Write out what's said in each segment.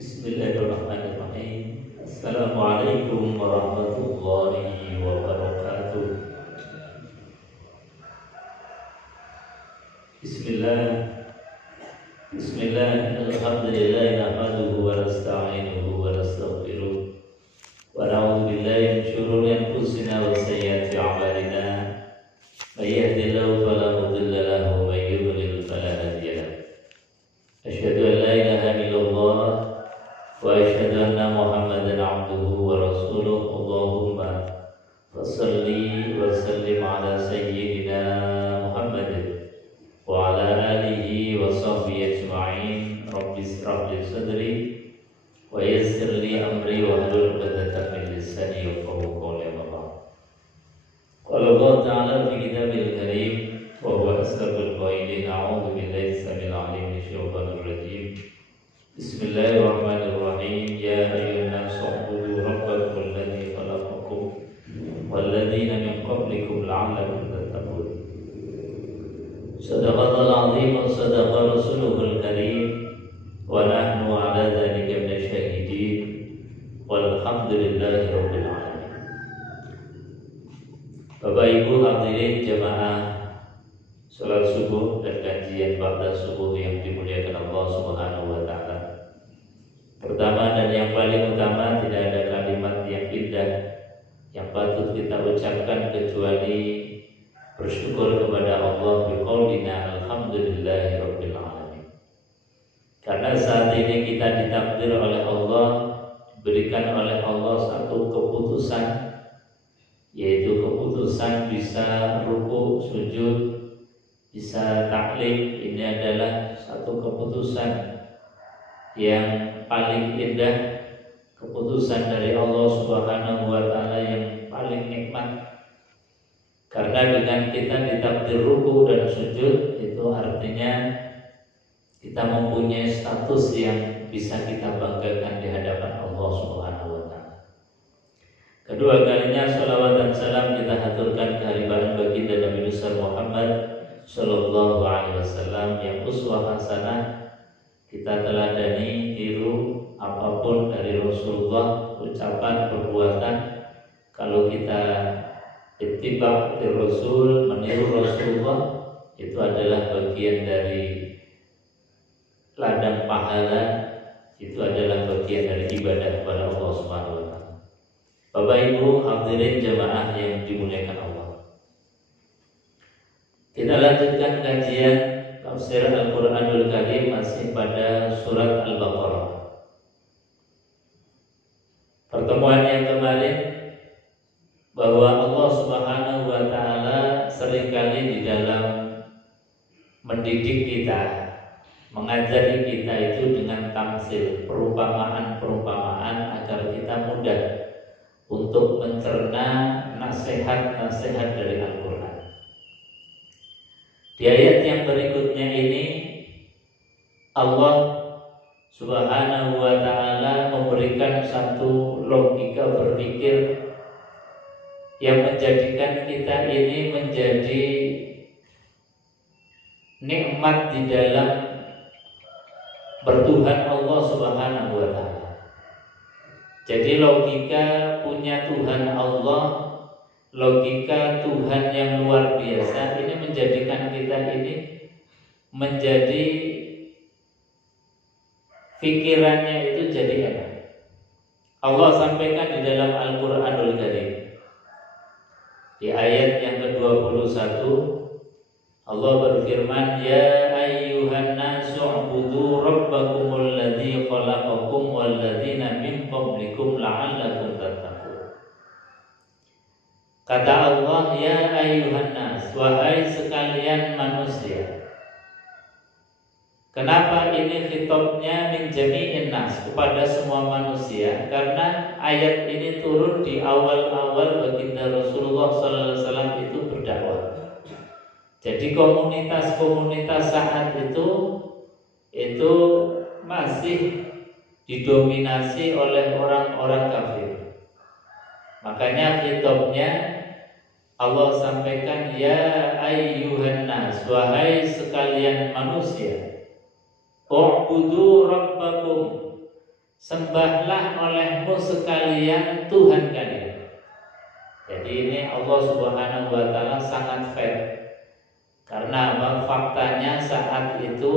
Bismillahirrahmanirrahim. Assalamualaikum warahmatullahi wabarakatuh. Bismillah, alhamdulillah, nahmaduhu wa nasta'inuhu wa nastaghfiruh wa na'udzu billahi min shururi anfusina wa sayyiati a'malina. May yahdihillahu fala mudilla lahu wa may yudlil fala hadiya lahu. Asyhadu an la ilaha illallah wa asyhadu anna Muhammadan abduhu wa rasuluh. Allahumma fassalli wa sallim ala sayyidina Muhammadin wa ala alihi wa sahbihi ajma'in. Rabbi ishrah li sadri wa yassir li amri wa hlul 'uqdatam min lisani yafqahu qawli. Qala Allah ta'ala fi kitabil karim wa huwa asdaqul qailin. A'udzu billahi samil 'alim minasyaitonir rajim. Bismillahirrahmanirrahim. Ya ayyuhan nasu u'budu rabbakum alladzi khalaqakum walladzina min qablikum la'allakum tattaqun. Shadaqallahul 'azim wa shadaqa rasuluhul karim wa nahnu 'ala dzalika minasyahidin walhamdulillahi rabbil alamin. Bapak Ibu hadirin jamaah salat subuh dan kajian ba'da subuh yang dimuliakan Allah Subhanahu wa taala. Pertama dan yang paling utama, tidak ada kalimat yang indah yang patut kita ucapkan kecuali bersyukur kepada Allah biqaulina alhamdulillahi rabbil alamin. Karena saat ini kita ditakdir oleh Allah, diberikan oleh Allah satu keputusan, yaitu keputusan bisa ruku, sujud, bisa taklim. Ini adalah satu keputusan yang paling indah, keputusan dari Allah Subhanahu wa taala yang paling nikmat. Karena dengan kita ditakdir ruku dan sujud, itu artinya kita mempunyai status yang bisa kita banggakan di hadapan Allah Subhanahu wa taala. Kedua kalinya salawat dan salam kita haturkan kehadiran baginda Nabi besar Muhammad sallallahu alaihi wasallam yang uswah hasanah. Kita teladani, tiru apapun dari Rasulullah, ucapan, perbuatan. Kalau kita ittiba' di Rasul, meniru Rasulullah, itu adalah bagian dari ladang pahala, itu adalah bagian dari ibadah kepada Allah Subhanahu wa taala. Bapak Ibu hadirin jamaah yang dimuliakan Allah. Kita lanjutkan kajian tafsir Al-Qur'anul Karim masih pada surat Al-Baqarah. Pertemuan yang kemarin bahwa Allah Subhanahu wa taala seringkali di dalam mendidik kita, mengajari kita itu dengan tamsil, perumpamaan-perumpamaan agar kita mudah untuk mencerna nasihat-nasihat dari Al-Quran. Di ayat yang berikutnya ini Allah Subhanahu wa ta'ala memberikan satu logika berpikir yang menjadikan kita ini menjadi nikmat di dalam bertuhan Allah Subhanahu wa ta'ala. Jadi logika punya Tuhan Allah, logika Tuhan yang luar biasa ini menjadikan kita ini menjadi pikirannya itu jadi enak. Allah sampaikan di dalam Al-Qur'anul Karim di ayat yang ke-21, Allah berfirman, ya ayyuhan nasu ubudu rabbakumul ladzi khalaqakum wal ladzina min qablikum la'allakum tattaqun. Kata Allah, ya ayyuhan nas, wahai sekalian manusia. Kenapa ini khitabnya min jami'in nas, kepada semua manusia? Karena ayat ini turun di awal-awal baginda Rasulullah sallallahu alaihi wasallam itu berdakwah. Jadi komunitas-komunitas saat itu masih didominasi oleh orang-orang kafir. Makanya khitabnya Allah sampaikan, ya ayyuhan nas, wahai sekalian manusia, u'budu rabbakum, sembahlah olehmu sekalian Tuhan kalian. Jadi ini Allah Subhanahu wa taala sangat fair. Karena apa? Faktanya saat itu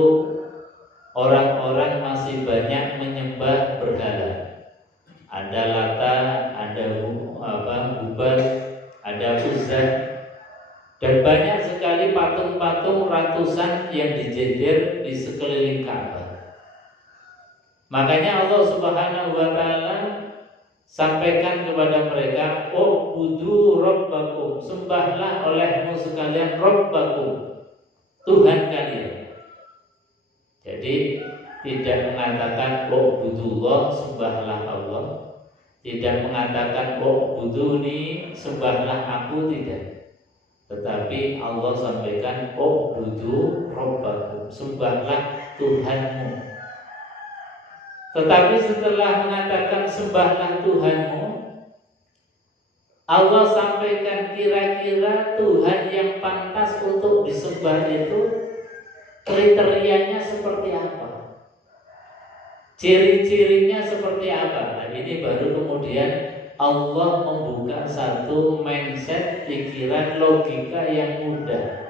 orang-orang masih banyak menyembah berhala. Ada Lata, ada Hubal, ada Uzza, dan banyak sekali patung-patung ratusan yang dijejer di sekeliling Ka'bah. Makanya Allah Subhanahu wa taala sampaikan kepada mereka, "Ubudu rabbakum," sembahlah olehmu sekalian Rabbakum, Tuhan kalian. Jadi tidak mengatakan "Ubudullah," sembahlah Allah. Tidak mengatakan "Ubuduni," sembahlah aku, tidak. Tetapi Allah sampaikan "Ubudu rabbakum," sembahlah Tuhanmu. Tetapi setelah mengatakan sembahlah Tuhanmu, Allah sampaikan kira-kira Tuhan yang pantas untuk disembah itu kriterianya seperti apa, ciri-cirinya seperti apa. Nah, ini baru kemudian Allah membuka satu mindset, pikiran, logika yang mudah.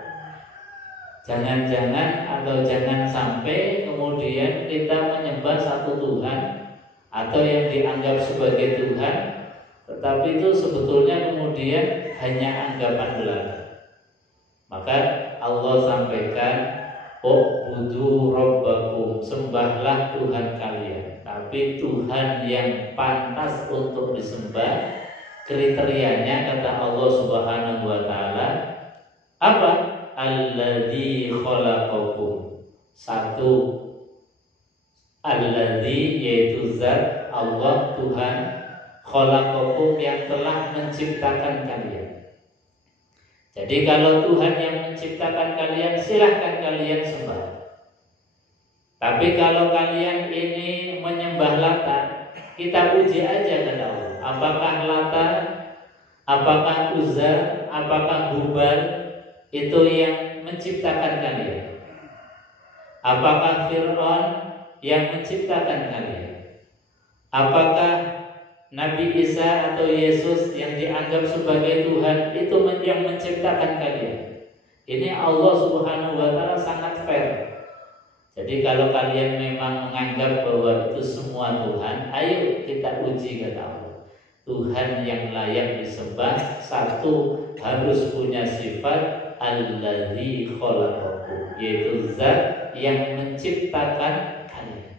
Jangan-jangan atau jangan sampai kemudian kita menyembah satu Tuhan atau yang dianggap sebagai Tuhan, tetapi itu sebetulnya kemudian hanya anggapan belaka. Maka Allah sampaikan "Ubudu rabbakum," sembahlah Tuhan kalian. Tapi Tuhan yang pantas untuk disembah, kriterianya kata Allah Subhanahu wa taala apa? Alladzi khalaqakum. Satu, alladzi yaitu zat Allah Tuhan, khalaqakum yang telah menciptakan kalian. Jadi kalau Tuhan yang menciptakan kalian, silahkan kalian sembah. Tapi kalau kalian ini menyembah Lata, kita uji aja kata Allah. Apakah Lata, apakah Uzza, apakah Hubal itu yang menciptakan kalian? Apakah Fir'aun yang menciptakan kalian? Apakah Nabi Isa atau Yesus yang dianggap sebagai Tuhan itu yang menciptakan kalian? Ini Allah Subhanahu wa taala sangat fair. Jadi kalau kalian memang menganggap bahwa itu semua Tuhan, ayo kita uji kata Allah. Tuhan yang layak disembah, satu, harus punya sifat alladzi khalaqakum, yaitu zat yang menciptakan kalian.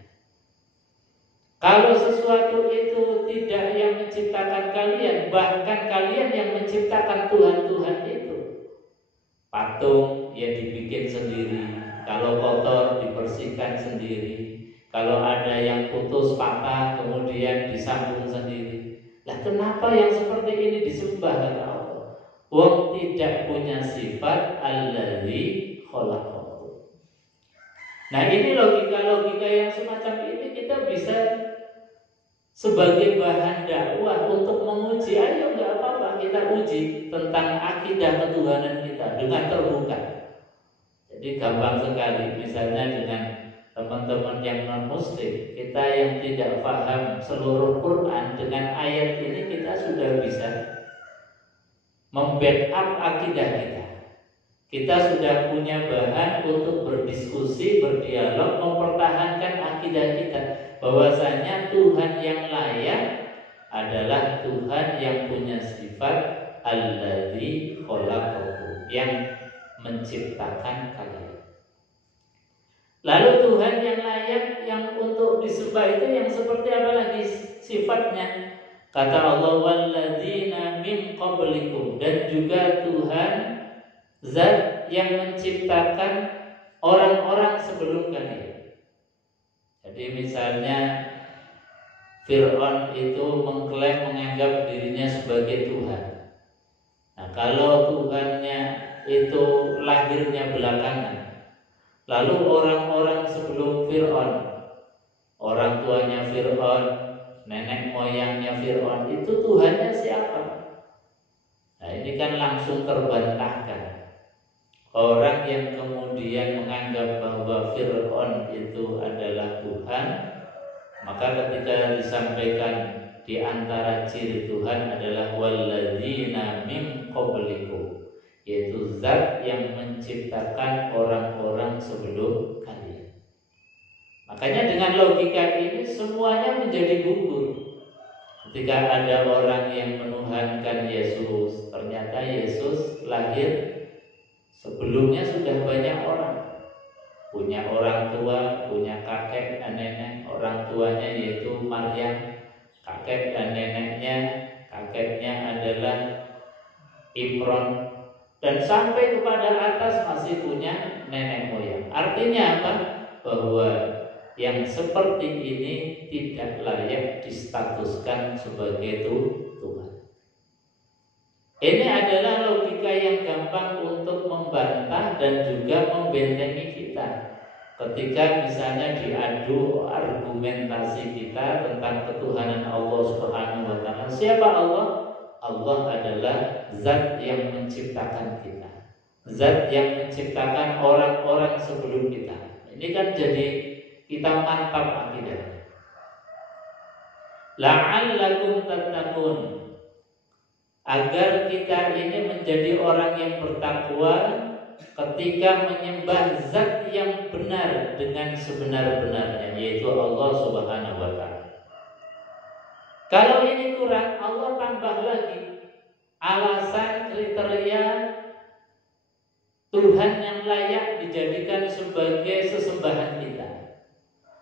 Kalau sesuatu itu tidak yang menciptakan kalian, bahkan kalian yang menciptakan Tuhan-Tuhan itu, patung yang dibikin sendiri, kalau kotor dibersihkan sendiri, kalau ada yang putus patah kemudian disambung sendiri. Lah kenapa yang seperti ini disembah kata Allah? Wong tidak punya sifat alladzi khalaqakum. Nah, ini logika-logika yang semacam ini kita bisa sebagai bahan dakwah untuk menguji. Ayo nggak apa-apa kita uji tentang akidah ketuhanan kita dengan terbuka. Jadi gampang sekali, misalnya dengan teman-teman yang non-muslim, kita yang tidak paham seluruh Quran, dengan ayat ini kita sudah bisa membackup akidah kita. Kita sudah punya bahan untuk berdiskusi, berdialog, mempertahankan akidah kita, bahwasanya Tuhan yang layak adalah Tuhan yang punya sifat alladzi khalaqakum, yang menciptakan kalian. Lalu Tuhan yang layak yang untuk disembah itu yang seperti apa lagi sifatnya? Kata Allah, walladzina min qablikum, dan juga Tuhan zat yang menciptakan orang-orang sebelum kalian. Jadi misalnya Fir'aun itu mengklaim menganggap dirinya sebagai Tuhan. Nah, kalau Tuhannya itu lahirnya belakangan, lalu orang-orang sebelum Fir'aun, orang tuanya Fir'aun, nenek moyangnya Fir'aun, itu Tuhannya siapa? Nah, ini kan langsung terbantahkan. Orang yang kemudian menganggap bahwa Fir'aun itu adalah Tuhan, Maka ketika disampaikan di antara ciri Tuhan adalah walladzina min qablikum, yaitu zat yang menciptakan orang-orang sebelum kalian. Makanya dengan logika ini semuanya menjadi gugur. Ketika ada orang yang menuhankan Yesus, ternyata Yesus lahir sebelumnya sudah banyak orang. Punya orang tua, punya kakek dan nenek. Orang tuanya yaitu Maryam, kakek dan neneknya, kakeknya adalah Imron, dan sampai kepada atas masih punya nenek moyang. Artinya apa? Bahwa yang seperti ini tidak layak distatuskan sebagai Tuhan. Ini adalah logika yang gampang untuk membantah dan juga membentengi kita. Ketika misalnya diadu argumentasi kita tentang ketuhanan Allah Subhanahu wa taala. Siapa Allah? Allah adalah zat yang menciptakan kita. Zat yang menciptakan orang-orang sebelum kita. Ini kan jadi kita mantap akidahnya. La'allakum tattaqun, agar kita ini menjadi orang yang bertakwa ketika menyembah zat yang benar dengan sebenar-benarnya, yaitu Allah Subhanahu wa taala. Kalau ini kurang, Allah tambah lagi alasan kriteria Tuhan yang layak dijadikan sebagai sesembahan kita.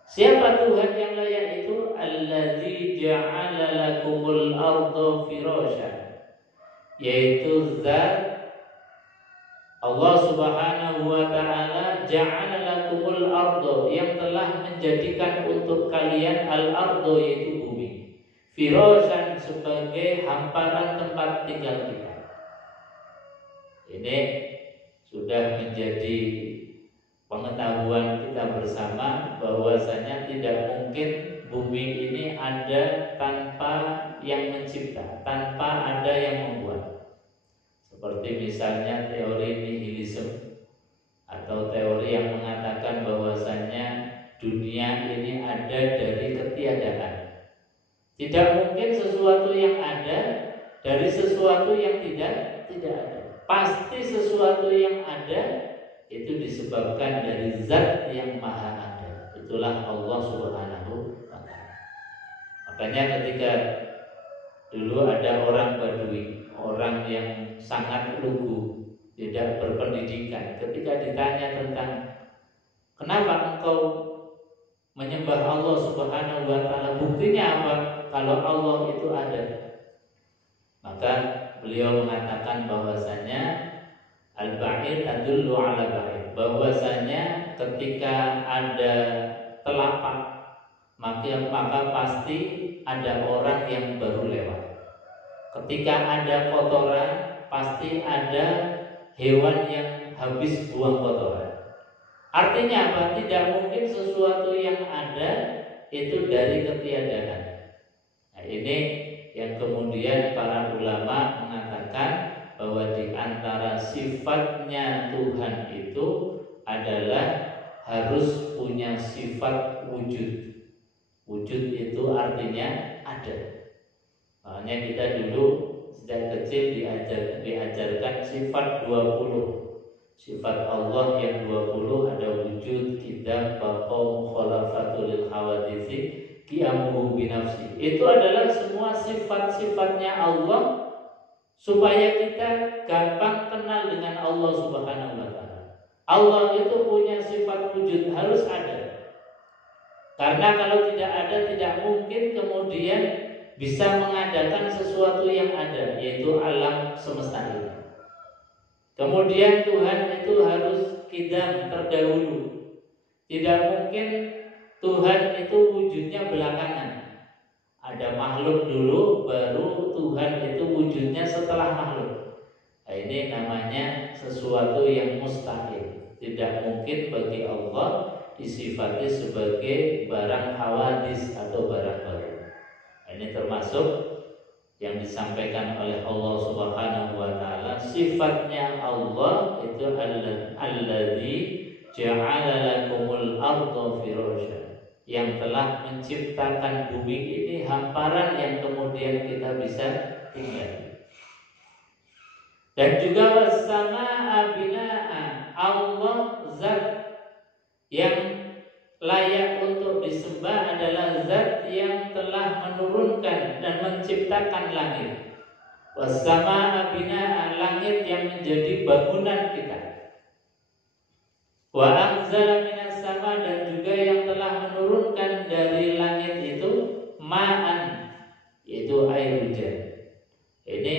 Siapa Tuhan yang layak itu? Allazi ja'ala lakumul arda firasya, yaitu zat Allah Subhanahu wa taala ja'ala lakumul arda, yang telah menjadikan untuk kalian al-arda yaitu bumi, firasyan sebagai hamparan tempat tinggal kita. Ini sudah menjadi pengetahuan kita bersama bahwasanya tidak mungkin bumi ini ada tanpa yang mencipta, tanpa ada yang membuat. Seperti misalnya teori nihilisme atau teori yang mengatakan bahwasanya dunia ini ada dari ketiadaan. Tidak mungkin sesuatu yang ada dari sesuatu yang tidak ada. Pasti sesuatu yang ada itu disebabkan dari zat yang maha ada. Itulah Allah Subhanahu wa taala. Makanya ketika dulu ada orang Badui, orang yang sangat lugu, tidak berpendidikan, ketika ditanya tentang kenapa engkau menyembah Allah Subhanahu wa taala, buktinya apa kalau Allah itu ada? Maka beliau mengatakan bahwasanya al-ba'ir tadullu ala ba'ir, bahwasanya ketika ada telapak maka pasti ada orang yang baru lewat. Ketika ada kotoran pasti ada hewan yang habis buang kotoran. Artinya apa? Tidak mungkin sesuatu yang ada itu dari ketiadaan. Nah, ini yang kemudian para ulama mengatakan bahwa di antara sifatnya Tuhan itu adalah harus punya sifat wujud. Wujud itu artinya ada. Makanya kita dulu sejak kecil diajarkan sifat 20. Sifat Allah yang 20 ada wujud, qidam, baqa, mukhalafatu lil hawaditsi, qiyamuhu binafsi. Itu adalah semua sifat-sifatnya Allah supaya kita gampang kenal dengan Allah Subhanahu wa taala. Allah itu punya sifat wujud, harus ada. Karena kalau tidak ada, tidak mungkin kemudian bisa mengadakan sesuatu yang ada, yaitu alam semesta ini. Kemudian Tuhan itu harus qidam, terdahulu. Tidak mungkin Tuhan itu wujudnya belakangan. Ada makhluk dulu, baru Tuhan itu wujudnya setelah makhluk. Nah, ini namanya sesuatu yang mustahil. Tidak mungkin bagi Allah disifati sebagai barang hawadis atau barang baru. Ini termasuk yang disampaikan oleh Allah Subhanahu wa taala. Sifatnya Allah itu allazi ja'ala lakumul arda firasya. yang telah menciptakan bumi ini, hamparan yang kemudian kita bisa tinggal. Dan juga was-samaa'a binaa'a, Allah zat yang layak untuk disembah adalah zat yang telah menurunkan dan menciptakan langit. Was-samaa'a binaa'a, langit yang menjadi bangunan kita. Wa anzala minas sama, dan juga yang telah menurunkan dari langit itu ma'an, yaitu air hujan. Ini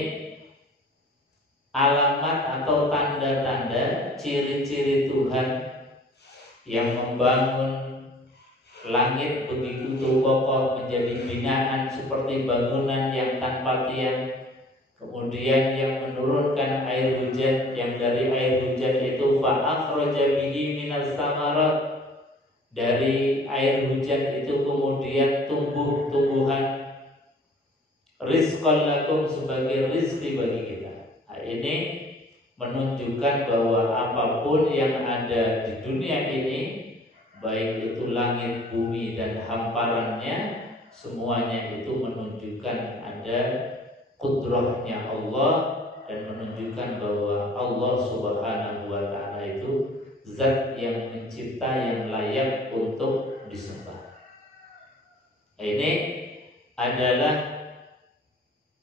alamat atau tanda-tanda ciri-ciri Tuhan yang membangun langit begitu kokoh menjadi binaan seperti bangunan yang tanpa tiang. Kemudian yang menurunkan air hujan, yang dari air hujan itu fa'akhraja bihi minas samarat, dari air hujan itu kemudian tumbuh-tumbuhan, rizqan lakum, sebagai rizki bagi kita. Nah, ini menunjukkan bahwa apapun yang ada di dunia ini, baik itu langit, bumi, dan hamparannya, semuanya itu menunjukkan ada kudrahnya Allah dan menunjukkan bahwa Allah Subhanahu wa ta'ala itu zat yang mencipta yang layak untuk disembah. Ini adalah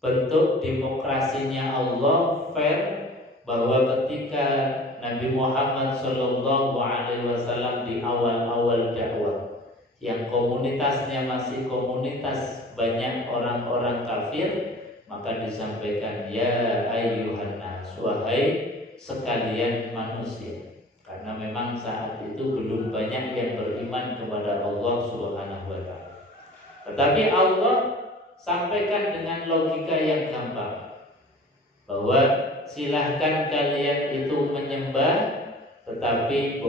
bentuk demokrasinya Allah, fair, bahwa ketika Nabi Muhammad SAW di awal-awal dakwah, yang komunitasnya masih komunitas banyak orang-orang kafir, maka disampaikan ya ayyuhan nas, wahai sekalian manusia, karena memang saat itu belum banyak yang beriman kepada Allah Subhanahu wa ta'ala. Tetapi Allah sampaikan dengan logika yang gampang, bahwa silahkan kalian itu menyembah, tetapi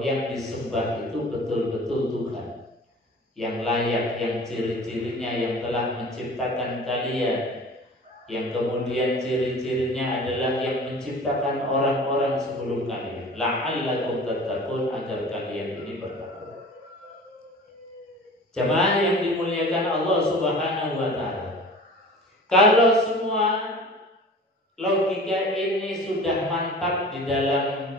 yang disembah itu betul-betul Tuhan yang layak, yang ciri-cirinya yang telah menciptakan kalian, yang kemudian ciri-cirinya adalah yang menciptakan orang-orang sebelum kalian, la'allakum tattaqun, agar kalian ini bertakwa. Jamaah yang dimuliakan Allah Subhanahu wa ta'ala, kalau semua logika ini sudah mantap di dalam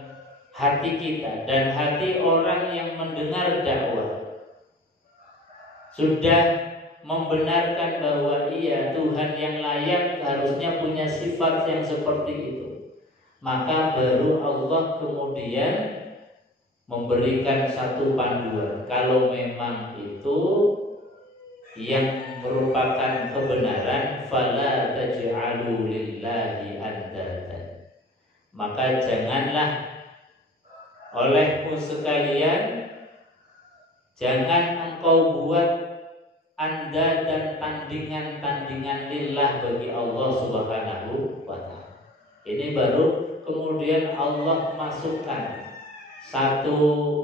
hati kita dan hati orang yang mendengar dakwah, sudah membenarkan bahwa iya, Tuhan yang layak harusnya punya sifat yang seperti itu, maka baru Allah kemudian memberikan satu panduan. Kalau memang itu yang merupakan kebenaran, fala taj'alu lillahi andada, maka janganlah olehmu sekalian, jangan engkau buat anda dan tandingan-tandingan lillah bagi Allah Subhanahu wa ta'ala. Ini baru kemudian Allah masukkan satu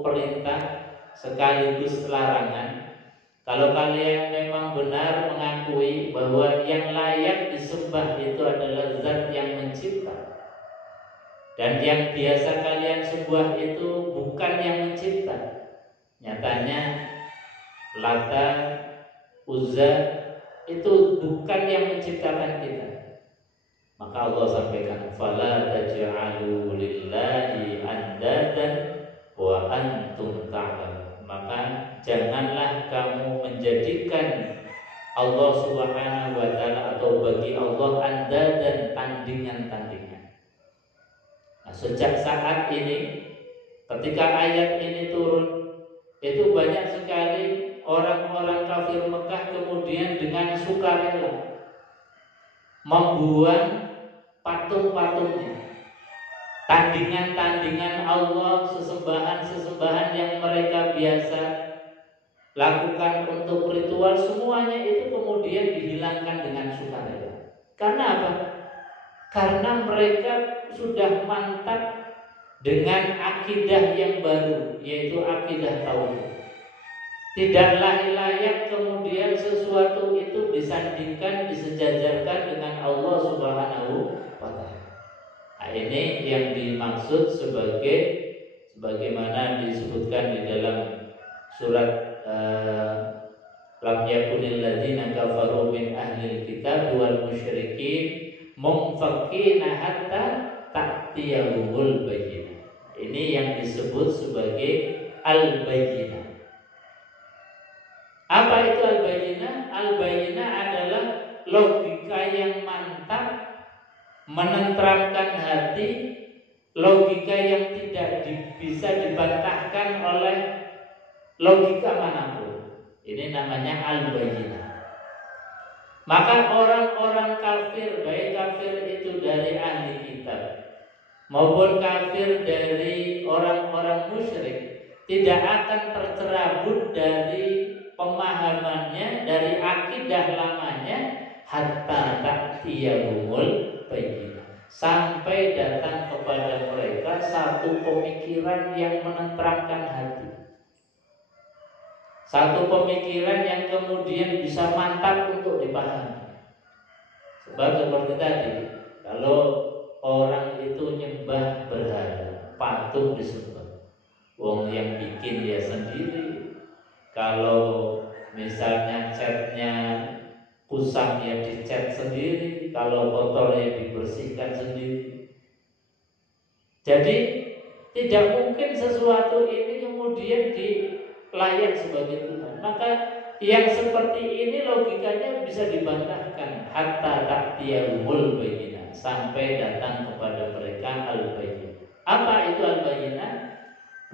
perintah sekaligus larangan. Kalau kalian memang benar mengakui bahwa yang layak disembah itu adalah zat yang mencipta, dan yang biasa kalian sembah itu bukan yang mencipta, nyatanya Lata, Uzza itu bukan yang menciptakan kita, maka Allah sampaikan fala taj'alu lillahi andadan wa antum ta'lamun, maka janganlah kamu menjadikan Allah Subhanahu wa ta'ala atau bagi Allah andadan, tandingan-tandingan. Nah, sejak saat ini ketika ayat ini turun, itu banyak sekali orang-orang kafir Mekah kemudian dengan sukarela membuang patung-patungnya, tandingan-tandingan Allah, sesembahan-sesembahan yang mereka biasa lakukan untuk ritual, semuanya itu kemudian dihilangkan dengan sukarela. Karena apa? Karena mereka sudah mantap dengan akidah yang baru, yaitu akidah tauhid. Tidaklah layak kemudian sesuatu itu disandingkan, disejajarkan dengan Allah Subhanahu wa ta'ala. Nah, ini yang dimaksud sebagaimana disebutkan di dalam surat lam yakunil ladzina kafaru min ahlil kitab wal musyrikin munfaqina hatta ta'tiyahumul bayyinah. Ini yang disebut sebagai al-bayyinah. Apa itu al-bayyinah? Al-bayyinah adalah logika yang mantap, menenteramkan hati, logika yang tidak bisa dibantahkan oleh logika manapun. Ini namanya al-bayyinah. Maka orang-orang kafir, baik kafir itu dari ahli kitab maupun kafir dari orang-orang musyrik, tidak akan tercerabut dari pemahamannya, dari akidah lamanya, hatta ta'tiyahumul bayyinah, sampai datang kepada mereka satu pemikiran yang menenteramkan hati, satu pemikiran yang kemudian bisa mantap untuk dipahami. Sebab seperti tadi, kalau orang itu nyembah berhala, patung disembah, wong yang bikin dia sendiri. Kalau misalnya catnya kusam ya dicat sendiri, kalau kotor ya dibersihkan sendiri. Jadi tidak mungkin sesuatu ini kemudian layak sebagai Tuhan. Maka yang seperti ini logikanya bisa dibantahkan, hatta ta'tiyahumul bayyinah, sampai datang kepada mereka al-bayyinah. Apa itu al-bayyinah?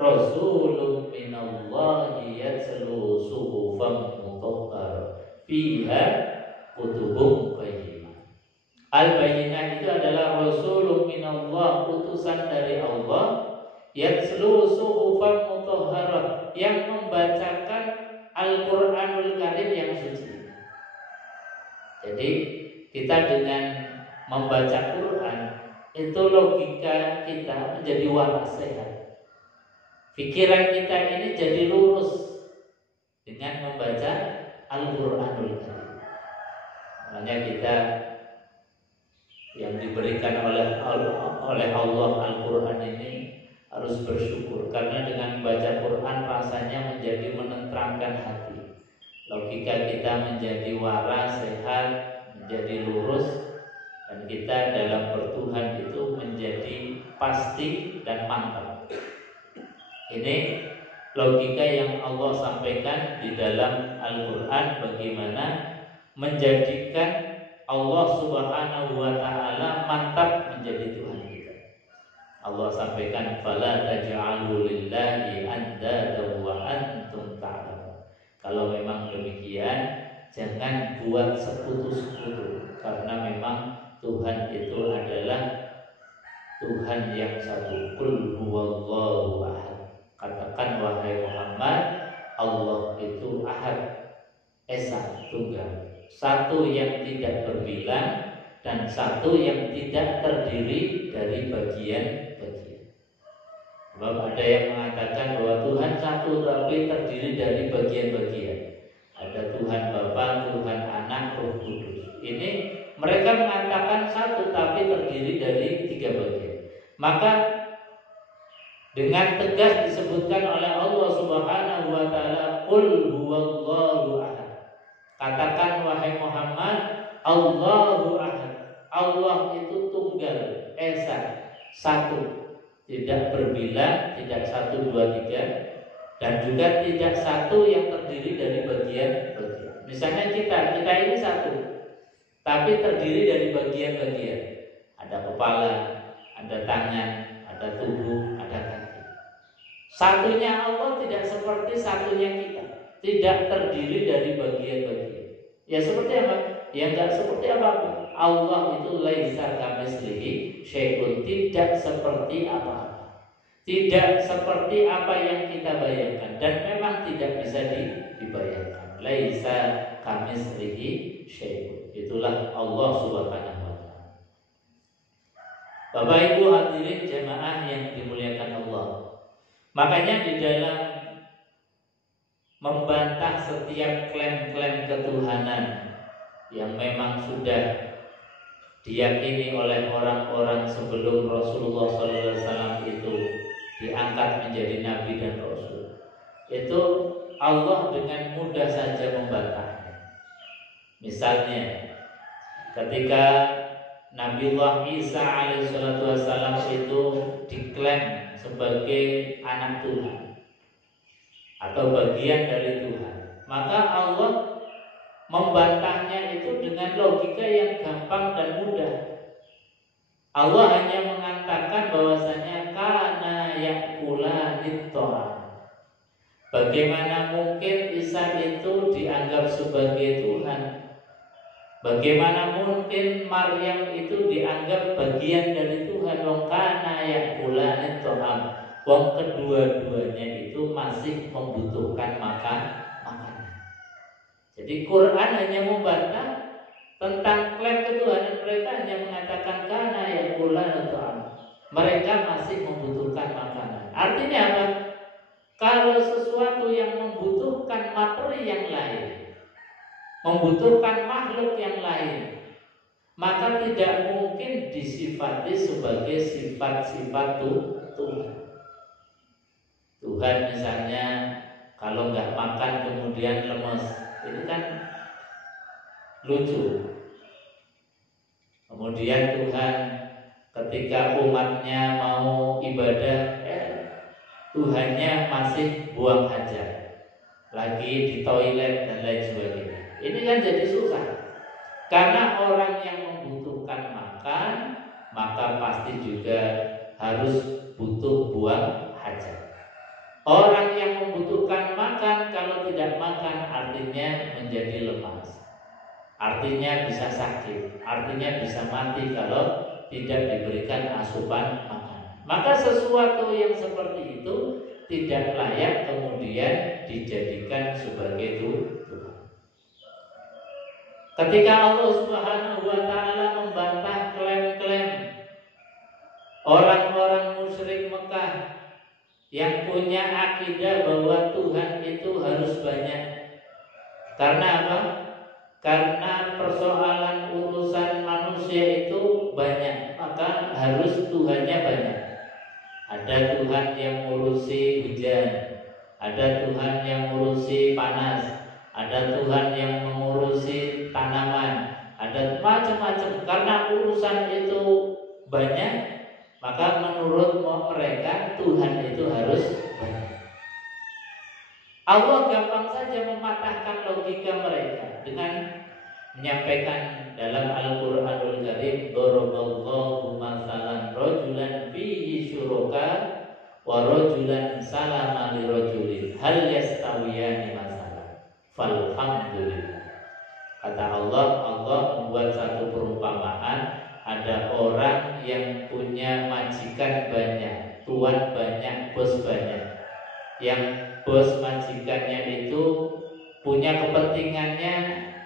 Rasulun minallahi yatslu suhufan mutahhar fiha kutubun qayyimah. Al-bayyinah itu adalah rasulun minallah, utusan dari Allah, yatslu suhufan mutahharah, yang membacakan Al-Qur'anul Karim yang suci. Jadi kita dengan membaca Quran itu logika kita menjadi waras sehat. Pikiran kita ini jadi lurus dengan membaca Al-Qur'anul Karim. Makanya kita yang diberikan oleh Allah Al-Qur'an ini harus bersyukur, karena dengan membaca Quran rasanya menjadi menenteramkan hati. Logika kita menjadi waras, sehat, menjadi lurus, dan kita dalam bertuhan itu menjadi pasti dan mantap. Ini logika yang Allah sampaikan di dalam Al-Quran, bagaimana menjadikan Allah Subhanahu wa Ta'ala mantap menjadi Tuhan kita. Allah sampaikan, fala taj'alu lillahi andada wa antum ta'lamun. Kalau memang demikian, jangan buat sekutu-sekutu, karena memang Tuhan itu adalah Tuhan yang satu. Qul huwallahu ahad. Katakan wahai Muhammad, Allah itu ahad, esa, tunggal, satu yang tidak berbilang dan satu yang tidak terdiri dari bagian-bagian. Sebab ada yang mengatakan bahwa Tuhan satu tapi terdiri dari bagian-bagian. Ada Tuhan Bapa, Tuhan Anak, Roh Kudus. Ini mereka mengatakan satu tapi terdiri dari 3 bagian. Maka dengan tegas disebutkan oleh Allah Subhanahu wa Ta'ala, qul huwallahu ahad. Katakan wahai Muhammad, Allahu ahad. Allah itu tunggal, esa, satu, tidak berbilang, tidak 1, 2, 3, dan juga tidak satu yang terdiri dari bagian-bagian. Misalnya kita ini satu, tapi terdiri dari bagian-bagian. Ada kepala, ada tangan, ada tubuh, ada kaki. Satunya Allah tidak seperti satunya kita, tidak terdiri dari bagian-bagian. Ya seperti apa? Ya enggak seperti apa-apa. Allah itu laisa kamitslihi syai'un, tidak seperti apa-apa. Tidak seperti apa yang kita bayangkan, dan memang tidak bisa dibayangkan. Laisa kamitslihi syai'un. Itulah Allah Subhanahu wa Ta'ala. Bapak Ibu hadirin jemaah yang dimuliakan Allah. Makanya di dalam membantah setiap klaim-klaim ketuhanan yang memang sudah diyakini oleh orang-orang sebelum Rasulullah SAW itu diangkat menjadi nabi dan rasul, itu Allah dengan mudah saja membantahnya. Misalnya ketika Nabiullah Isa alaihissalatu wassalam itu diklaim sebagai anak Tuhan atau bagian dari Tuhan, maka Allah membantahnya itu dengan logika yang gampang dan mudah. Allah hanya mengatakan bahwasanya kana yakulanit ta'am. Bagaimana mungkin Isa itu dianggap sebagai Tuhan? Bagaimana mungkin Maryam itu dianggap bagian dari Tuhan? Wong kana yakulanit ta'am. Wong kedua-duanya itu masih membutuhkan makanan. Jadi Quran hanya membantah tentang klaim ketuhanan mereka, hanya mengatakan kana yakulanit ta'am. Mereka masih membutuhkan makanan. Artinya apa? Kalau sesuatu yang membutuhkan materi yang lain, membutuhkan makhluk yang lain, maka tidak mungkin disifati sebagai sifat-sifat Tuhan. Tuhan misalnya kalau nggak makan kemudian lemes, itu kan lucu. Kemudian Tuhan ketika umatnya mau ibadah, Tuhannya masih buang hajat, lagi di toilet dan lain sebagainya. Ini kan jadi susah. Karena orang yang membutuhkan makan, maka pasti juga harus butuh buang hajat. Orang yang membutuhkan makan, kalau tidak makan artinya menjadi lemas, artinya bisa sakit, artinya bisa mati kalau tidak diberikan asupan makan. Maka sesuatu yang seperti itu tidak layak kemudian dijadikan sebagai Tuhan. Ketika Allah Subhanahu wa taala membantah klaim-klaim orang-orang musyrik Mekah yang punya akidah bahwa Tuhan itu harus banyak. Karena apa? Karena persoalan urusan manusia itu banyak, maka harus Tuhannya banyak. Ada Tuhan yang ngurusi hujan, ada Tuhan yang ngurusi panas, ada Tuhan yang mengurusi tanaman, ada macam-macam. Karena urusan itu banyak, maka menurut mereka Tuhan itu harus banyak. Allah gampang saja mematahkan logika mereka dengan menyampaikan dalam Al-Qur'anul Karim, daraballahu mathalan rajulan fihi syuraka wa rajulan salama li rajulin hal yastawiyani masalan falhamdulillah. Kata Allah membuat satu perumpamaan, ada orang yang punya majikan banyak, tuan banyak, bos banyak. Yang bos majikannya itu punya kepentingannya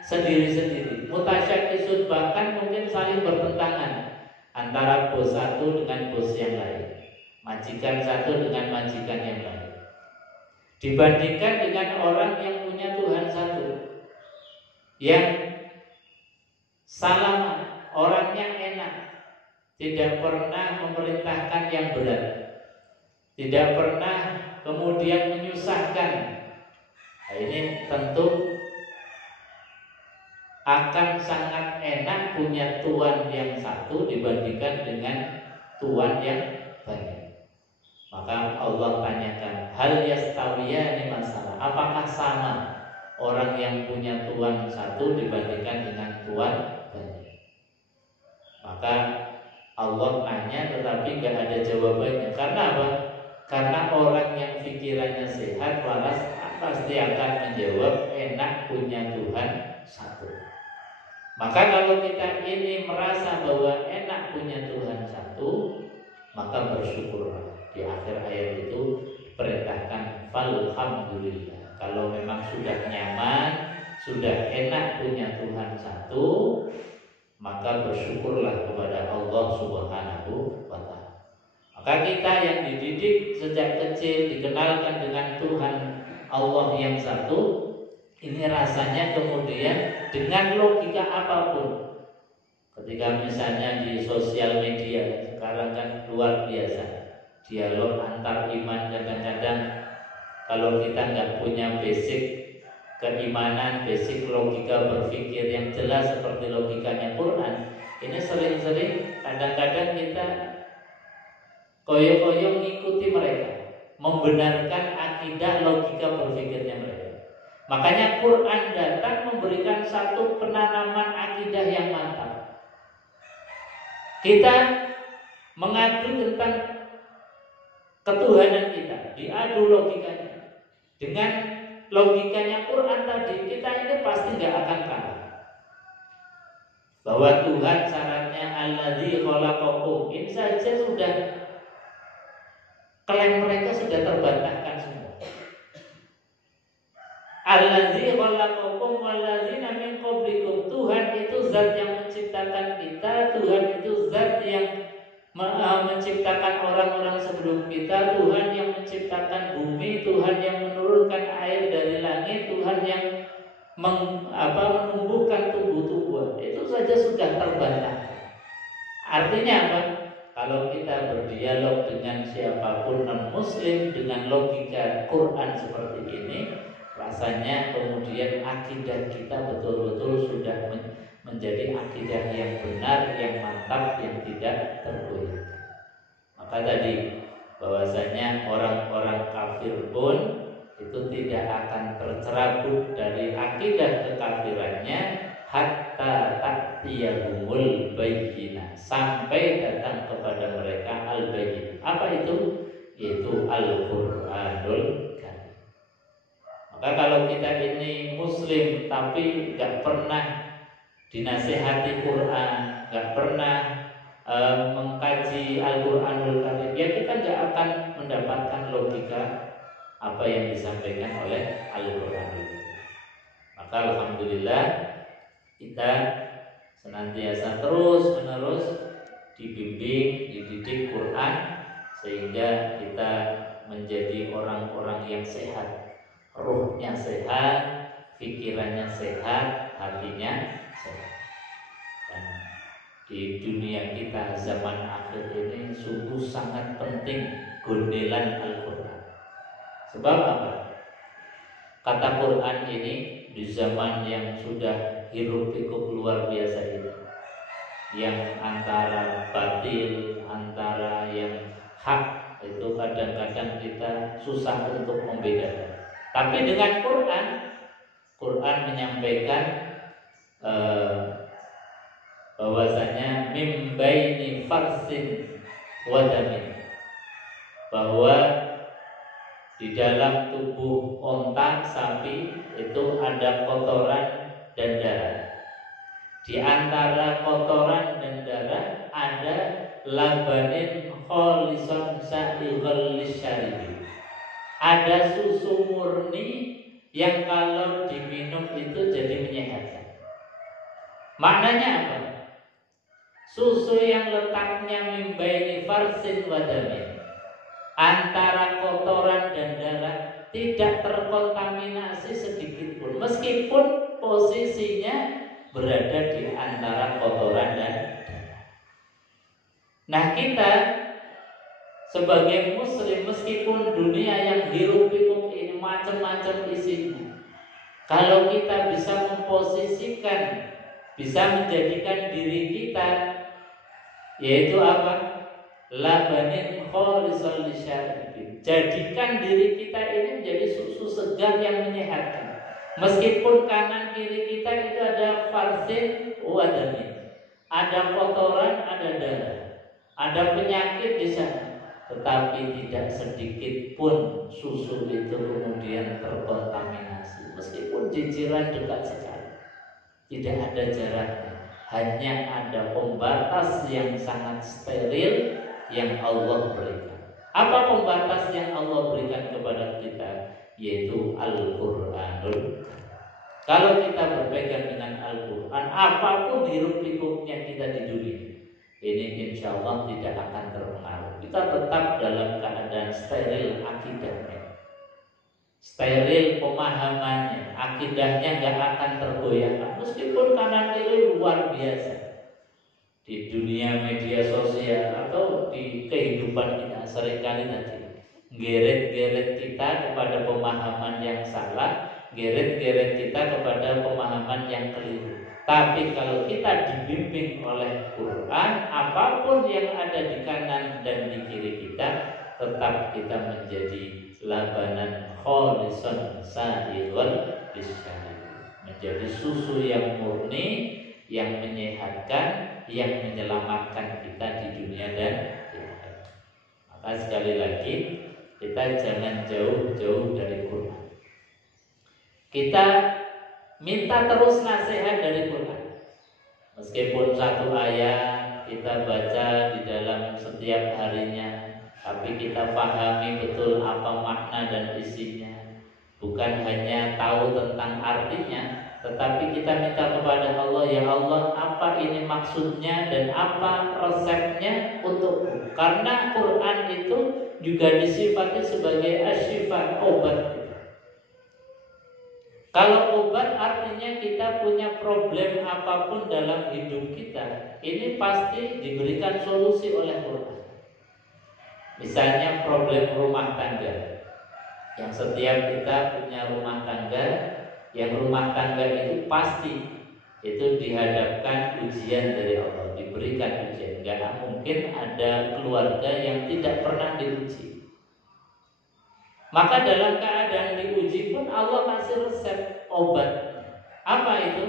sendiri-sendiri, mutasyakisun, bahkan mungkin saling bertentangan antara bos satu dengan bos yang lain, majikan satu dengan majikan yang lain. Dibandingkan dengan orang yang punya Tuhan satu, yang salam, orangnya enak, tidak pernah memerintahkan yang berat, tidak pernah kemudian menyusahkan. Nah, ini tentu akan sangat enak punya tuan yang satu dibandingkan dengan tuan yang banyak. Maka Allah tanyakan, hal yastawiyani masalah, apakah sama orang yang punya tuan satu dibandingkan dengan tuan banyak? Maka Allah nanya tetapi gak ada jawabannya. Karena apa? Karena orang yang pikirannya sehat waras pasti akan menjawab enak punya Tuhan satu. Maka kalau kita ini merasa bahwa enak punya Tuhan satu, maka bersyukurlah. Di akhir ayat itu perintahkan falhamdulillah. Kalau memang sudah nyaman, sudah enak punya Tuhan satu, maka bersyukurlah kepada Allah Subhanahu wa ta'ala. Maka kita yang dididik sejak kecil dikenalkan dengan Tuhan Allah yang satu, ini rasanya kemudian dengan logika apapun, ketika misalnya di sosial media sekarang kan luar biasa, dialog antar iman kadang-kadang Kalau kita nggak punya basic keimanan, basic logika berpikir yang jelas seperti logikanya Quran, ini sering-sering kadang-kadang kita koyo-koyo mengikuti mereka, membenarkan akidah logika berpikirnya mereka. Makanya Quran datang memberikan satu penanaman akidah yang mantap. Kita mengadu tentang ketuhanan kita, diadu logikanya. Dengan logikanya Quran tadi, kita ini pasti nggak akan kalah. Bahwa Tuhan syaratnya alladzi khalaqakum, ini saja sudah klaim mereka sudah terbantahkan semua. Alladzi khalaqakum walladzina min qablikum, Tuhan itu zat yang menciptakan kita, Tuhan itu zat yang menciptakan orang-orang sebelum kita, Tuhan yang menciptakan bumi, Tuhan yang menurunkan air dari langit, Tuhan yang menumbuhkan tumbuh-tumbuhan. Itu saja sudah terbantah. Artinya apa? Kalau kita berdialog dengan siapapun non-muslim dengan logika Quran seperti ini, rasanya kemudian akidah kita betul-betul sudah menjadi akidah yang benar, yang mantap, yang tidak tergoyahkan. Maka tadi bahwasanya orang-orang kafir pun itu tidak akan tercerabut dari akidah kekafirannya hatta ta'tiyahumul bayyinah, sampai datang kepada mereka al-bayyinah. Apa itu? Yaitu Al-Qur'anul Karim. Maka kalau kita ini muslim tapi gak pernah dinasihati Quran, gak pernah mengkaji Al-Qur'anul Karim, ya kita gak akan mendapatkan logika apa yang disampaikan oleh Al-Qur'anul Karim. Maka alhamdulillah kita senantiasa terus-menerus dibimbing, dididik Quran, sehingga kita menjadi orang-orang yang sehat, ruhnya sehat, pikirannya sehat, hatinya sehat. Dan di dunia kita zaman akhir ini sungguh sangat penting gondelan Al-Quran. Sebab apa? Kata Quran ini di zaman yang sudah hiruk pikuk luar biasa ini, yang antara batil, antara yang hak, itu kadang-kadang kita susah untuk membedakan. Tapi dengan Quran menyampaikan bahwasanya mim baini farsin wa damin, bahwa di dalam tubuh onta sapi itu ada kotoran dan darah. Di antara kotoran dan darah ada labanin kholisan sa'ighal lisyaribi, ada susu murni yang kalau diminum itu jadi menyehatkan. Maknanya apa? Susu yang letaknya mimbaini farsin wadamin, antara kotoran dan darah tidak terkontaminasi sedikit pun, meskipun posisinya berada di antara kotoran dan darah. Nah, kita sebagai muslim, meskipun dunia yang hiruk pikuk ini macam-macam isinya, kalau kita bisa memposisikan, bisa menjadikan diri kita, yaitu apa? Labanin kholisol lisyaribin, jadikan diri kita ini menjadi susu segar yang menyehatkan. Meskipun kanan kiri kita itu ada farsin wadamin, ada kotoran, ada darah, ada penyakit di sana, tetapi tidak sedikit pun susu itu kemudian terkontaminasi. Meskipun jijiran dekat sekali, tidak ada jaraknya, hanya ada pembatas yang sangat steril yang Allah berikan. Apa pembatas yang Allah berikan kepada kita? Yaitu Al-Qur'anul. Kalau kita berpegang dengan Al-Quran, apapun hiruk pikuknya kita di dunia ini, insya Allah tidak akan terpengaruh. Kita tetap dalam keadaan steril akidahnya, steril pemahamannya, akidahnya gak akan tergoyahkan. Meskipun kanan kiri luar biasa di dunia media sosial atau di kehidupan kita seringkali tadi geret-geret kita kepada pemahaman yang salah, geret-geret kita kepada pemahaman yang keliru. Tapi kalau kita dibimbing oleh Quran, apapun yang ada di kanan dan di kiri kita, tetap kita menjadi labanan khalisan sa'ighun lisyarib, menjadi susu yang murni, yang menyehatkan, yang menyelamatkan kita di dunia dan di akhirat. Maka sekali lagi, kita jangan jauh-jauh dari Quran. Kita minta terus nasihat dari Quran. Meskipun satu ayat kita baca di dalam setiap harinya, tapi kita pahami betul apa makna dan isinya. Bukan hanya tahu tentang artinya, tetapi kita minta kepada Allah, ya Allah, apa ini maksudnya dan apa resepnya untukku. Karena Quran itu juga disifati sebagai asyifa, obat. Kalau obat artinya kita punya problem apapun dalam hidup kita, ini pasti diberikan solusi oleh Quran. Misalnya problem rumah tangga, yang setiap kita punya rumah tangga, yang rumah tangga itu pasti itu dihadapkan ujian dari Allah, diberikan ujian. Gak mungkin ada keluarga yang tidak pernah diuji. Maka dalam keadaan diuji pun Allah kasih resep obat. Apa itu?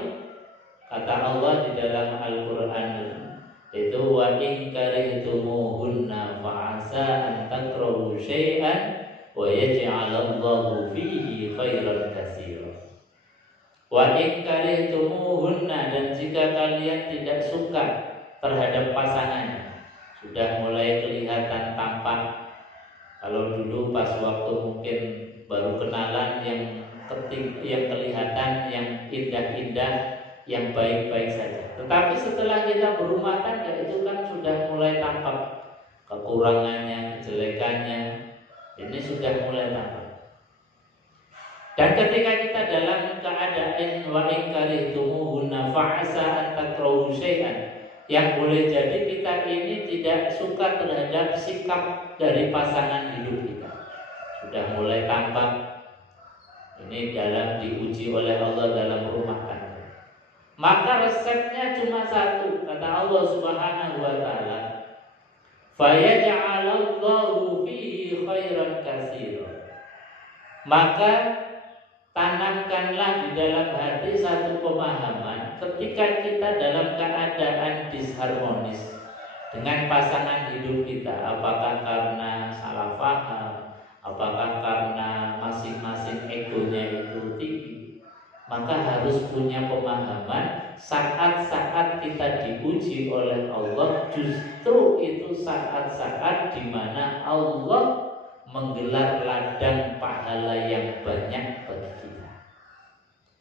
Kata Allah di dalam Al-Quran itu, wa in karihtumuhunna fa'asa an takrahu syai'an wa yaj'alallahu fihi khairan katsira. Wa in karihtumuhunna, dan jika kalian tidak suka terhadap pasangannya, sudah mulai kelihatan tampak. Kalau dulu pas waktu mungkin baru kenalan, yang kelihatan yang indah-indah, yang baik-baik saja. Tetapi setelah kita berumah tangga itu kan sudah mulai tampak kekurangannya, kejelekannya. Ini sudah mulai tampak. Dan ketika kita dalam keadaan wa in karihtumuhunna fa'asa an takrahu syai'an, yang boleh jadi kita ini tidak suka terhadap sikap dari pasangan hidup kita, sudah mulai tampak. Ini dalam diuji oleh Allah dalam rumah tangga. Maka resepnya cuma satu, kata Allah Subhanahu wa taala, fayaj'alallahu fihi khairan katsira. Maka tanamkanlah di dalam hati satu pemahaman, ketika kita dalam keadaan disharmonis dengan pasangan hidup kita, apakah karena salah paham, apakah karena masing-masing egonya itu tinggi, maka harus punya pemahaman saat-saat kita diuji oleh Allah, justru itu saat-saat di mana Allah menggelar ladang pahala yang banyak bagi kita.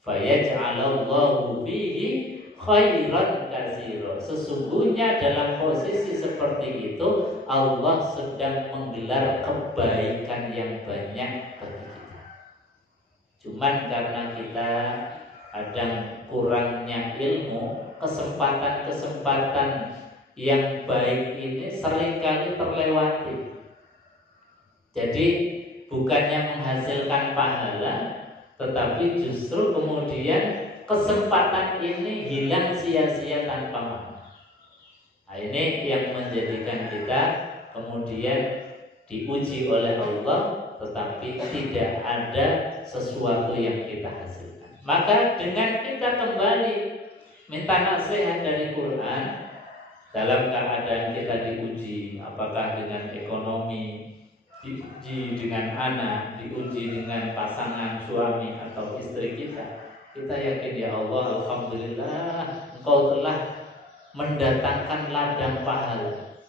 Fayaj'alallahu bihi khairan katsira. Sesungguhnya dalam posisi seperti itu Allah sedang menggelar kebaikan yang banyak bagi kita. Cuman karena kita kadang kurangnya ilmu, kesempatan-kesempatan yang baik ini seringkali terlewati. Jadi bukannya menghasilkan pahala, tetapi justru kemudian kesempatan ini hilang sia-sia tanpa makna. Nah, ini yang menjadikan kita kemudian diuji oleh Allah, tetapi tidak ada sesuatu yang kita hasilkan. Maka dengan kita kembali minta nasihat dari Quran dalam keadaan kita diuji, apakah dengan ekonomi, diuji dengan anak, diuji dengan pasangan suami atau istri kita yakin, ya Allah, alhamdulillah Engkau telah mendatangkan ladang pahala.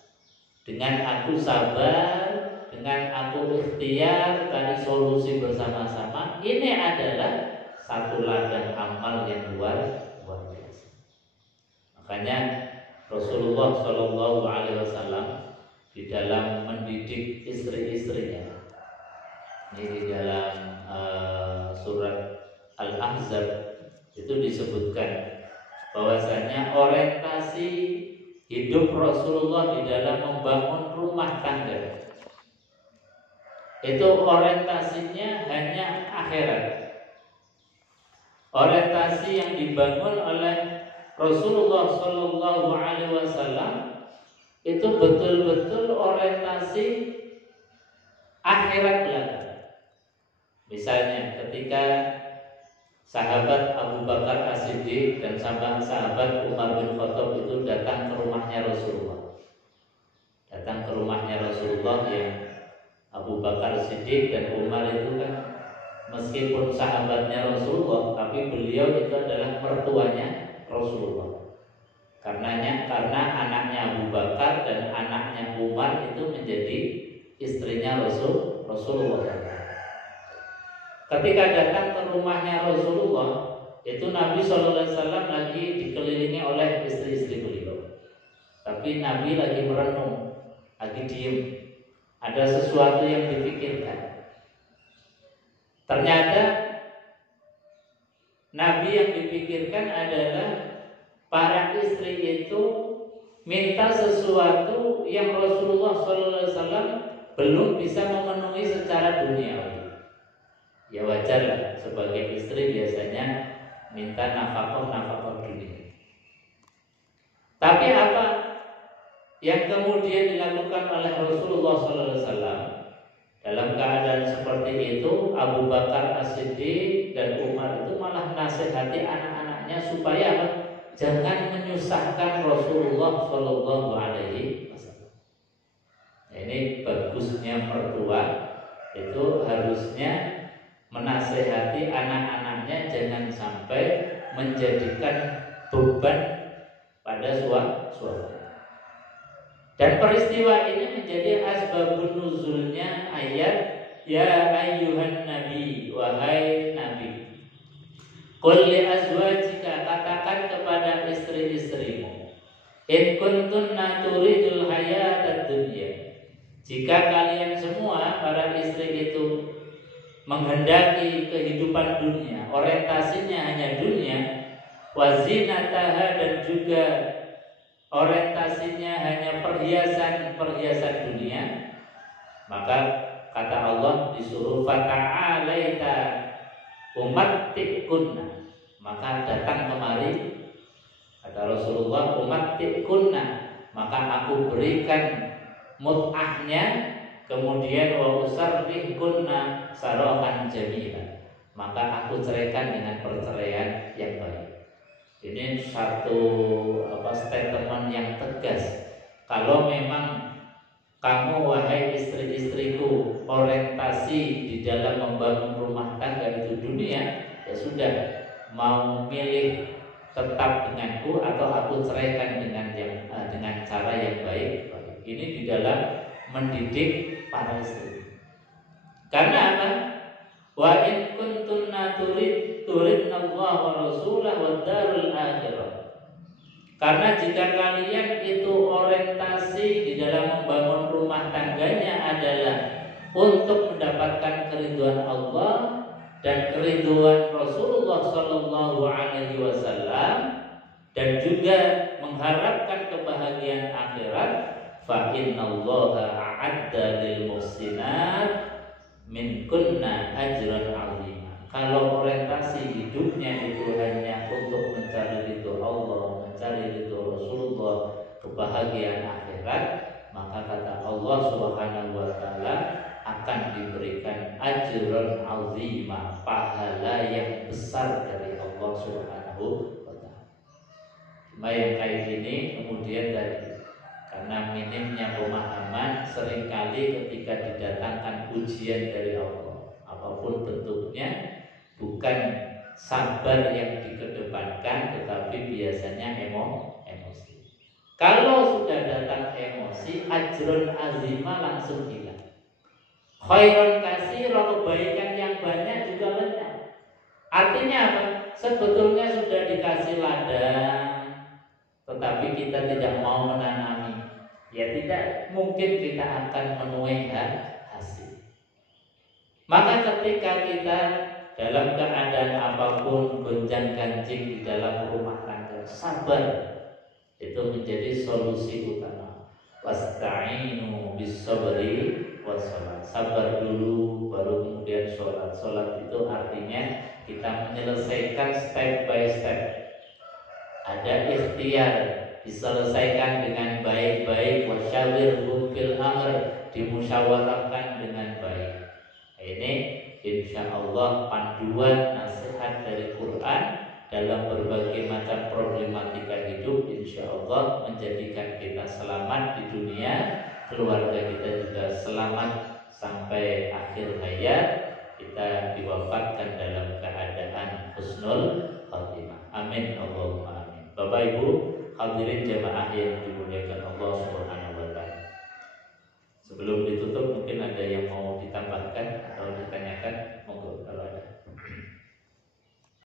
Dengan aku sabar, dengan aku ikhtiar, cari solusi bersama-sama, ini adalah satu ladang amal yang luar biasa. Makanya Rasulullah SAW di dalam mendidik istri-istrinya, ini di dalam surat Al-Ahzab itu disebutkan bahwasanya orientasi hidup Rasulullah di dalam membangun rumah tangga itu orientasinya hanya akhirat. Orientasi yang dibangun oleh Rasulullah Shallallahu Alaihi Wasallam itu betul-betul orientasi akhirat belaka. Misalnya ketika sahabat Abu Bakar As-Siddiq dan sahabat Umar bin Khattab itu datang ke rumahnya Rasulullah. Datang ke rumahnya Rasulullah yang Abu Bakar Siddiq dan Umar itu kan meskipun sahabatnya Rasulullah, tapi beliau itu adalah mertuanya Rasulullah. Karena anaknya Abu Bakar dan anaknya Umar itu menjadi istrinya Rasulullah. Ketika datang ke rumahnya Rasulullah, itu Nabi SAW lagi dikelilingi oleh istri-istri beliau. Tapi Nabi lagi merenung, lagi diem. Ada sesuatu yang dipikirkan. Ternyata Nabi yang dipikirkan adalah para istri itu minta sesuatu yang Rasulullah SAW belum bisa memenuhi secara duniawi. Ya wajarlah, sebagai istri biasanya minta nafkah dunia. Tapi apa yang kemudian dilakukan oleh Rasulullah SAW dalam keadaan seperti itu? Abu Bakar As-Siddiq dan Umar itu malah nasihati anak-anaknya supaya jangan menyusahkan Rasulullah Shallallahu Alaihi Wasallam. Ini bagusnya mertua itu harusnya menasehati anak-anaknya jangan sampai menjadikan beban pada suami. Dan peristiwa ini menjadi asbabun nuzulnya ayat ya ayyuhan nabi, wahai nabi, qul li azwajika, katakan kepada istri-istrimu, in kuntunna turidul hayatad dunya, jika kalian semua para istri itu menghendaki kehidupan dunia, orientasinya hanya dunia, wazinataha, dan juga orientasinya hanya perhiasan dunia, maka kata Allah disuruh fata'alaita umattikunna, maka datang kemari, kata Rasulullah, umattikunna, maka aku berikan mut'ahnya, kemudian wa usarrihkunna sarahan jamila, maka aku ceraikan dengan perceraian yang baik. Ini satu statement yang tegas. Kalau memang kamu wahai istri-istriku orientasi di dalam membangun rumah tangga itu dunia, ya sudah, mau milih tetap denganku atau aku ceraikan dengan cara yang baik. Ini di dalam mendidik para istri. Karena apa? Wa in kuntunna turidna Allah wa rasulahu wad darul akhirah. Karena jika kalian itu orientasi di dalam membangun rumah tangganya adalah untuk mendapatkan keridhaan Allah dan keridhaan Rasulullah sallallahu alaihi wasallam dan juga mengharapkan kebahagiaan akhirat, fa innallaha a'adda lil muhsinat min kunna ajran 'azima. Kalau orientasi hidupnya itu hanya untuk mencari ridho Allah, mencari ridho Rasulullah, kebahagiaan akhirat, maka kata Allah Subhanahu wa taala akan diberikan ajran 'azima, pahala yang besar dari Allah Subhanahu wa taala. Cuma yang kayak gini kemudian tadi karena minimnya pemahaman, seringkali ketika didatangkan ujian dari Allah, apapun bentuknya, bukan sabar yang dikedepankan, tetapi biasanya emosi. Kalau sudah datang emosi, ajrun azimah langsung hilang. Khairun kasiro, kebaikan yang banyak juga lenyap. Artinya apa? Sebetulnya sudah dikasih ladang, tetapi kita tidak mau menanami. Ya tidak mungkin kita akan menuai hasil. Maka ketika kita dalam keadaan apapun gonjang-ganjing di dalam rumah tangga, sabar itu menjadi solusi utama. Wasta'inu bis-sabri was-shalah. Sabar dulu baru kemudian sholat. Sholat itu artinya kita menyelesaikan step by step. Ada ikhtiar, diselesaikan dengan baik-baik. Wasyawirhum fil amr, dimusyawarahkan dengan baik. Ini insya Allah panduan nasihat dari Quran dalam berbagai macam problematika hidup. Insya Allah menjadikan kita selamat di dunia, keluarga kita juga selamat sampai akhir hayat. Kita diwafatkan dalam keadaan husnul khotimah. Amin Allahumma amin. Bapak Ibu hadirin